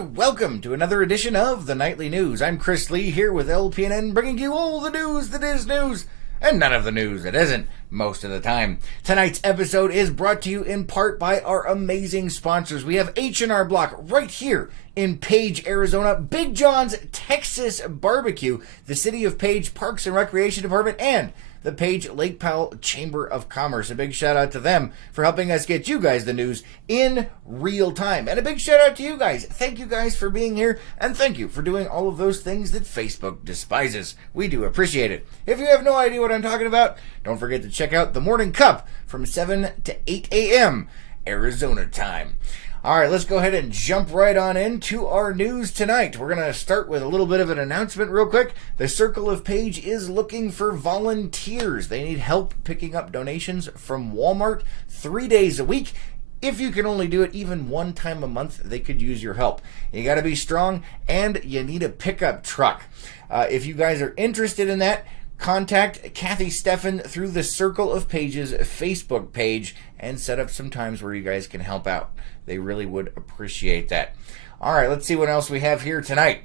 and welcome to another edition of the Nightly News. I'm Chris Lee here with LPNN, bringing you all the news that is news, and none of the news that isn't, most of the time. Tonight's episode is brought to you in part by our amazing sponsors. We have H&R Block right here in Page, Arizona, Big John's Texas Barbecue, the City of Page Parks and Recreation Department, and the Page Lake Powell Chamber of Commerce. A big shout out to them for helping us get you guys the news in real time. And a big shout out to you guys. Thank you guys for being here, and thank you for doing all of those things that Facebook despises. We do appreciate it. If you have no idea what I'm talking about, don't forget to check out the Morning Cup from 7 to 8 a.m. Arizona time. All right, let's go ahead and jump right on into our news tonight. We're going to start with a little bit of an announcement real quick. The Circle of Page is looking for volunteers. They need help picking up donations from Walmart 3 days a week. If you can only do it even one time a month, they could use your help. You got to be strong, and you need a pickup truck. If you guys are interested in that, contact Kathy Steffen through the Circle of Pages Facebook page and set up some times where you guys can help out. They really would appreciate that. All right, let's see what else we have here tonight.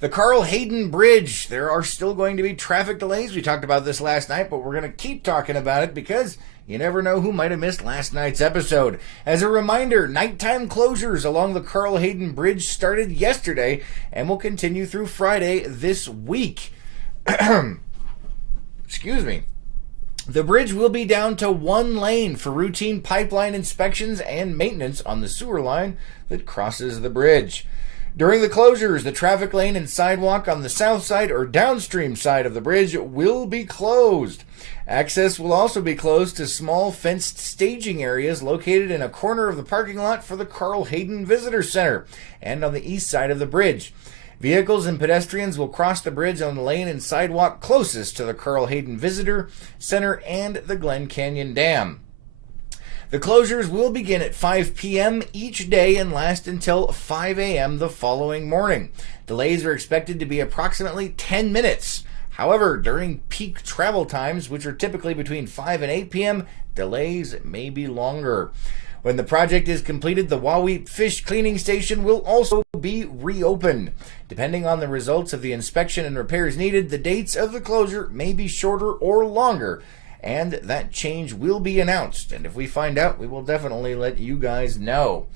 The Carl Hayden Bridge. There are still going to be traffic delays. We talked about this last night, but we're going to keep talking about it because you never know who might have missed last night's episode. As a reminder, nighttime closures along the Carl Hayden Bridge started yesterday and will continue through Friday this week. Excuse me. The bridge will be down to one lane for routine pipeline inspections and maintenance on the sewer line that crosses the bridge. During the closures, the traffic lane and sidewalk on the south side or downstream side of the bridge will be closed. Access will also be closed to small fenced staging areas located in a corner of the parking lot for the Carl Hayden Visitor Center and on the east side of the bridge. Vehicles and pedestrians will cross the bridge on the lane and sidewalk closest to the Carl Hayden Visitor Center and the Glen Canyon Dam. The closures will begin at 5 p.m. each day and last until 5 a.m. the following morning. Delays are expected to be approximately 10 minutes. However, during peak travel times, which are typically between 5 and 8 p.m., delays may be longer. When the project is completed, the Wahweap Fish Cleaning Station will also be reopened. Depending on the results of the inspection and repairs needed, the dates of the closure may be shorter or longer, and that change will be announced. And if we find out, we will definitely let you guys know.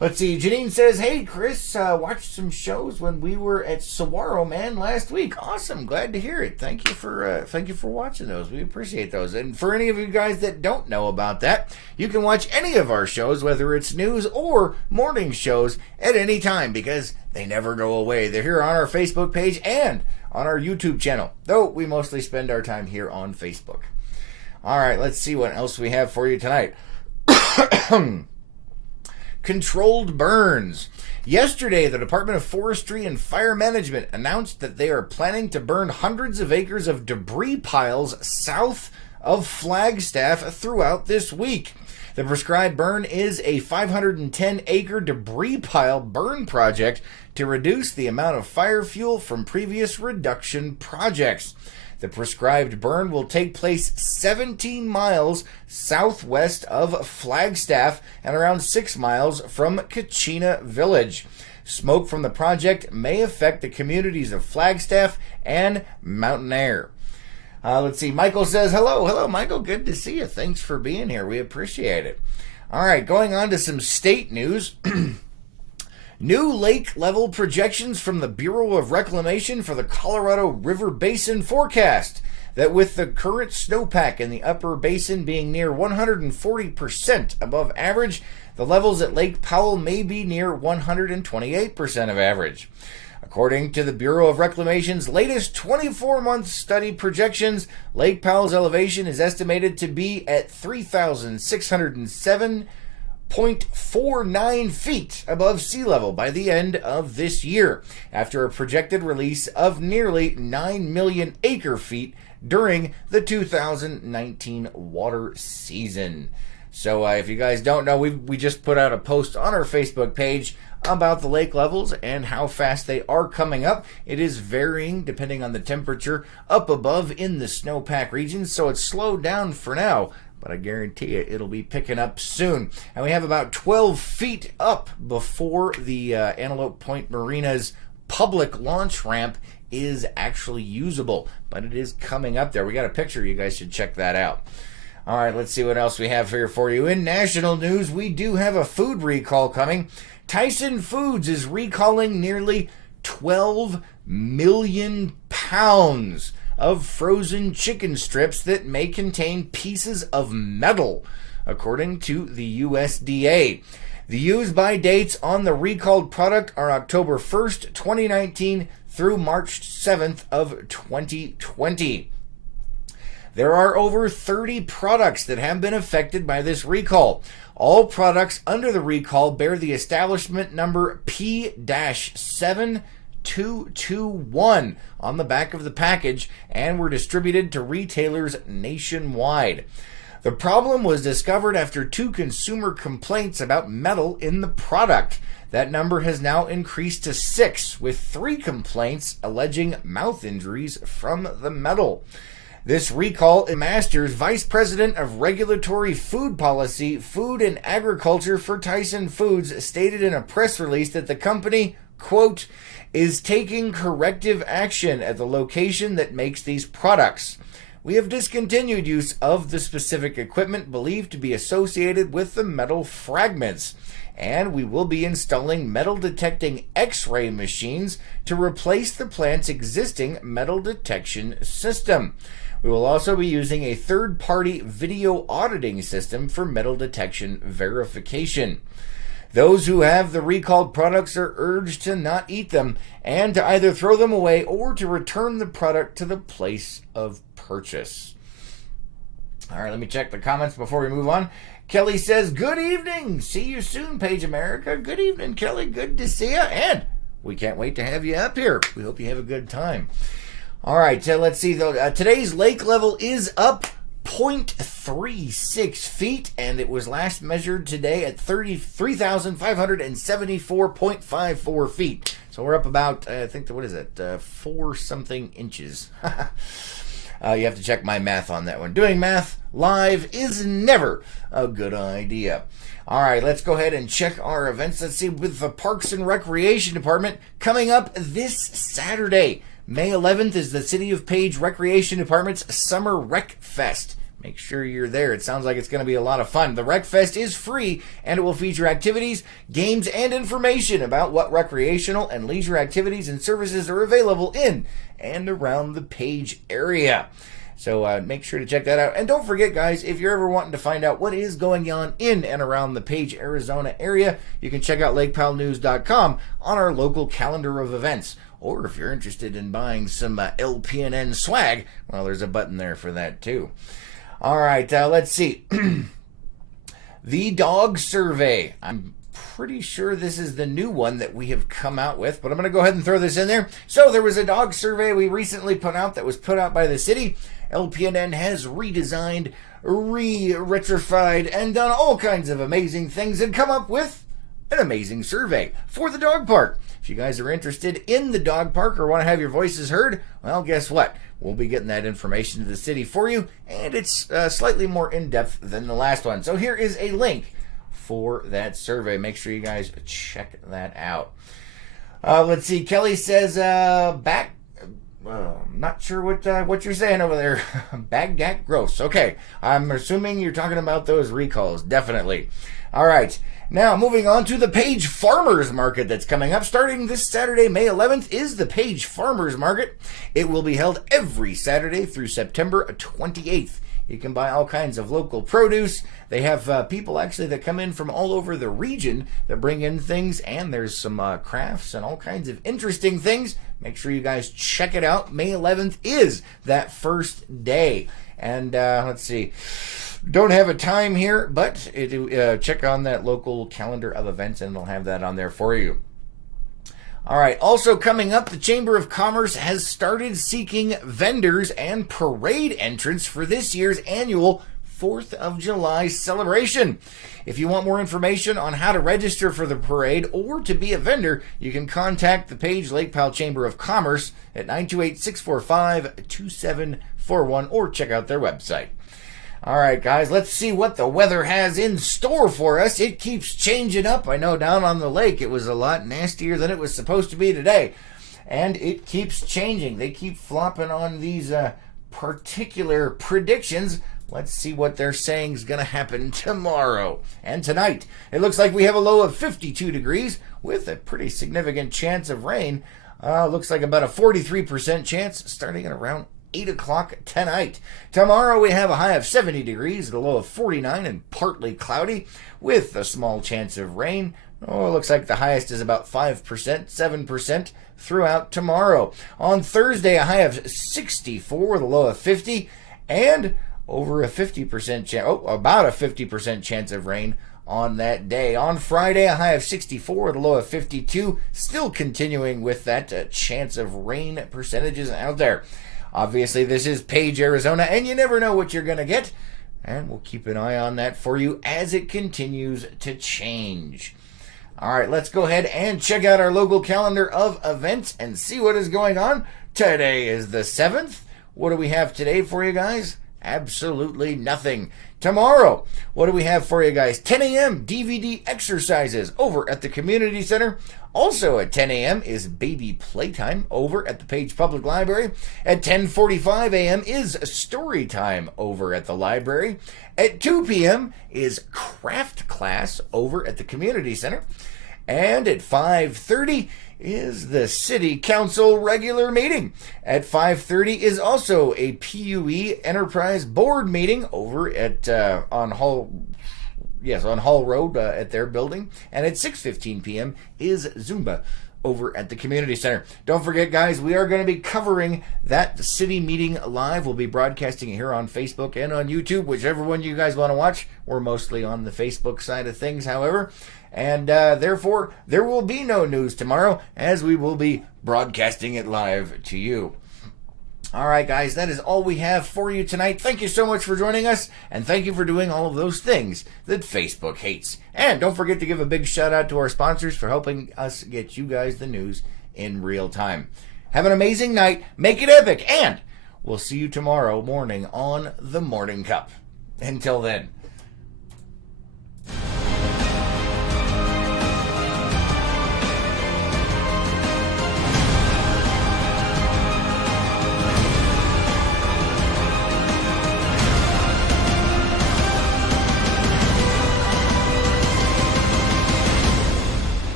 Let's see, Janine says, hey, Chris, watched some shows when we were at Saguaro, man, last week. Awesome, glad to hear it. Thank you for watching those. We appreciate those. And for any of you guys that don't know about that, you can watch any of our shows, whether it's news or morning shows, at any time because they never go away. They're here on our Facebook page and on our YouTube channel, though we mostly spend our time here on Facebook. All right, let's see what else we have for you tonight. Controlled burns. Yesterday, the Department of Forestry and Fire Management announced that they are planning to burn hundreds of acres of debris piles south of Flagstaff throughout this week. The prescribed burn is a 510-acre debris pile burn project to reduce the amount of fire fuel from previous reduction projects. The prescribed burn will take place 17 miles southwest of Flagstaff and around 6 miles from Kachina Village. Smoke from the project may affect the communities of Flagstaff and Mountain Air. Let's see. Michael says, hello, Michael. Good to see you. Thanks for being here. We appreciate it. All right, going on to some state news. New lake level projections from the Bureau of Reclamation for the Colorado River Basin forecast that with the current snowpack in the upper basin being near 140% above average, the levels at Lake Powell may be near 128% of average. According to the Bureau of Reclamation's latest 24-month study projections, Lake Powell's elevation is estimated to be at 3,607.49 feet above sea level by the end of this year, after a projected release of nearly 9 million acre feet during the 2019 water season. So if you guys don't know, we just put out a post on our Facebook page about the lake levels and how fast they are coming up. It is varying depending on the temperature up above in the snowpack regions, so it's slowed down for now, but I guarantee you it'll be picking up soon. And we have about 12 feet up before the Antelope Point Marina's public launch ramp is actually usable, but it is coming up there. We got a picture. You guys should check that out. All right, let's see what else we have here for you. In national news, we do have a food recall coming. Tyson Foods is recalling nearly 12 million pounds of frozen chicken strips that may contain pieces of metal, according to the USDA. The use-by dates on the recalled product are October 1st, 2019 through March 7th of 2020. There are over 30 products that have been affected by this recall. All products under the recall bear the establishment number P-7221 on the back of the package and were distributed to retailers nationwide. The problem was discovered after 2 consumer complaints about metal in the product. That number has now increased to 6, with 3 complaints alleging mouth injuries from the metal. This recall, Masters, Vice President of Regulatory Food Policy, Food and Agriculture for Tyson Foods, stated in a press release that the company, quote, is taking corrective action at the location that makes these products. We have discontinued use of the specific equipment believed to be associated with the metal fragments, and we will be installing metal detecting X-ray machines to replace the plant's existing metal detection system. We will also be using a third-party video auditing system for metal detection verification. Those who have the recalled products are urged to not eat them and to either throw them away or to return the product to the place of purchase. All right, let me check the comments before we move on. Kelly says, good evening. See you soon, Page America. Good evening, Kelly. Good to see you. And we can't wait to have you up here. We hope you have a good time. All right, let's see, though. Today's lake level is up 0.36 feet, and it was last measured today at 3,574.54 feet. So we're up about, I think, what is it, 4-something inches. You have to check my math on that one. Doing math live is never a good idea. All right, let's go ahead and check our events. Let's see, with the Parks and Recreation Department coming up this Saturday. May 11th is the City of Page Recreation Department's Summer Rec Fest. Make sure you're there. It sounds like it's going to be a lot of fun. The Rec Fest is free, and it will feature activities, games, and information about what recreational and leisure activities and services are available in and around the Page area. So make sure to check that out. And don't forget, guys, if you're ever wanting to find out what is going on in and around the Page, Arizona area, you can check out LakePowellNews.com on our local calendar of events. Or if you're interested in buying some LPNN swag, well, there's a button there for that too. All right, let's see. The dog survey. I'm pretty sure this is the new one that we have come out with, but I'm going to go ahead and throw this in there. So there was a dog survey we recently put out that was put out by the city. LPNN has redesigned, retrofitted, and done all kinds of amazing things and come up with an amazing survey for the dog park. If you guys are interested in the dog park or want to have your voices heard, well, guess what? We'll be getting that information to the city for you, and it's slightly more in-depth than the last one. So here is a link for that survey. Make sure you guys check that out. Let's see. Kelly says, not sure what you're saying over there. Baggat gross. Okay. I'm assuming you're talking about those recalls. Definitely. All right. Now, moving on to the Page Farmers Market that's coming up. Starting this Saturday, May 11th, is the Page Farmers Market. It will be held every Saturday through September 28th. You can buy all kinds of local produce. They have people actually that come in from all over the region that bring in things, and there's some crafts and all kinds of interesting things. Make sure you guys check it out. May 11th is that first day. And let's see. Don't have a time here, but check on that local calendar of events, and they'll have that on there for you. All right. Also coming up, the Chamber of Commerce has started seeking vendors and parade entrants for this year's annual 4th of July celebration. If you want more information on how to register for the parade or to be a vendor, you can contact the Page Lake Powell Chamber of Commerce at 928-645-2741 or check out their website. All right, guys, let's see what the weather has in store for us. It keeps changing up. I know down on the lake it was a lot nastier than it was supposed to be today. And it keeps changing. They keep flopping on these particular predictions. Let's see what they're saying is going to happen tomorrow and tonight. It looks like we have a low of 52 degrees with a pretty significant chance of rain. Looks like about a 43% chance starting at around 8 o'clock tonight. Tomorrow we have a high of 70 degrees, a low of 49 and partly cloudy with a small chance of rain. It looks like the highest is about 5%, 7% throughout tomorrow. On Thursday, a high of 64 with a low of 50 and over a 50% chance, about a 50% chance of rain on that day. On Friday, a high of 64 with a low of 52, still continuing with that chance of rain percentages out there. Obviously, this is Page, Arizona, and you never know what you're going to get. And we'll keep an eye on that for you as it continues to change. All right, let's go ahead and check out our local calendar of events and see what is going on. Today is the 7th. What do we have today for you guys? Absolutely nothing. Tomorrow, what do we have for you guys? 10 a.m. DVD exercises over at the community center. Also at 10 a.m. is baby playtime over at the Page Public Library. At 10:45 a.m. is story time over at the library. At 2 p.m. is craft class over at the community center. And at 5:30 is the City Council regular meeting. At 5:30 is also a PUE Enterprise Board meeting over at on Hall Road at their building. And at 6:15 p.m. is Zumba over at the community center. Don't forget, guys, we are going to be covering that city meeting live. We'll be broadcasting it here on Facebook and on YouTube, whichever one you guys want to watch. We're mostly on the Facebook side of things, however. And therefore, there will be no news tomorrow, as we will be broadcasting it live to you. All right, guys, that is all we have for you tonight. Thank you so much for joining us, and thank you for doing all of those things that Facebook hates. And don't forget to give a big shout out to our sponsors for helping us get you guys the news in real time. Have an amazing night, make it epic, and we'll see you tomorrow morning on The Morning Cup. Until then.